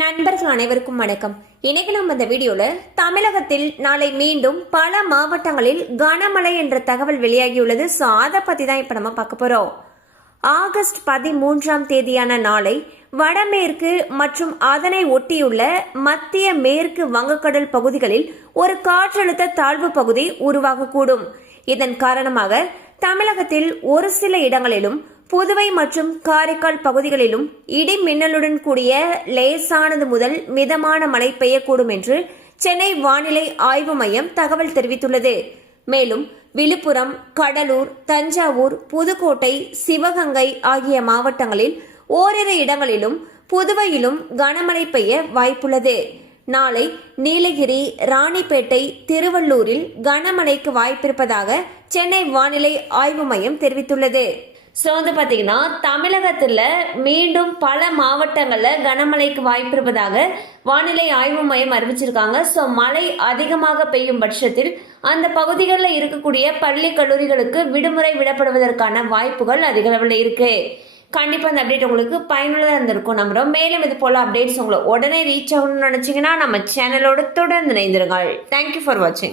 நண்பர்கள் அனைவருக்கும் வணக்கம். இன்னைக்கு நம்ம இந்த வீடியோல தமிழகத்தில் நாளை மீண்டும் பல மாவட்டங்களில் கனமழை என்ற தகவல் வெளியாகியுள்ளது. ஸோ அதை பத்தி தான் இப்ப நம்ம பார்க்க போறோம். ஆகஸ்ட் 13ஆம் தேதியான நாளை வடமேற்கு மற்றும் அதனை ஒட்டியுள்ள மத்திய மேற்கு வங்கக்கடல் பகுதிகளில் ஒரு காற்றழுத்த தாழ்வு பகுதி உருவாகக்கூடும். இதன் காரணமாக தமிழகத்தில் ஒரு சில இடங்களிலும் புதுவை மற்றும் காரைக்கால் பகுதிகளிலும் இடி மின்னலுடன் கூடிய லேசானது முதல் மிதமான மழை பெய்யக்கூடும் என்று சென்னை வானிலை ஆய்வு மையம் தகவல் தெரிவித்துள்ளது. மேலும் விழுப்புரம், கடலூர், தஞ்சாவூர், புதுக்கோட்டை, சிவகங்கை ஆகிய மாவட்டங்களில் ஓரிரு இடங்களிலும் புதுவையிலும் கனமழை பெய்ய வாய்ப்புள்ளது. நாளை நீலகிரி, ராணிப்பேட்டை, திருவள்ளூரில் கனமழைக்கு வாய்ப்பிருப்பதாக சென்னை வானிலை ஆய்வு மையம் தெரிவித்துள்ளது. ஸோ வந்து பார்த்தீங்கன்னா தமிழகத்தில் மீண்டும் பல மாவட்டங்களில் கனமழைக்கு வாய்ப்பு இருப்பதாக வானிலை ஆய்வு மையம் அறிவிச்சிருக்காங்க. ஸோ மழை அதிகமாக பெய்யும் பட்சத்தில் அந்த பகுதிகளில் இருக்கக்கூடிய பள்ளி கல்லூரிகளுக்கு விடுமுறை விடப்படுவதற்கான வாய்ப்புகள் அதிக அளவில் இருக்கு. கண்டிப்பாக அந்த அப்டேட் உங்களுக்கு பயனுள்ளதாக இருந்திருக்கும் நம்புறோம். மேலும் இது போல அப்டேட்ஸ் உங்களை உடனே ரீச் ஆகணும்னு நினைச்சீங்கன்னா நம்ம சேனலோட தொடர்ந்து இணைந்திருங்கள். தேங்க்யூ ஃபார் வாட்சிங்.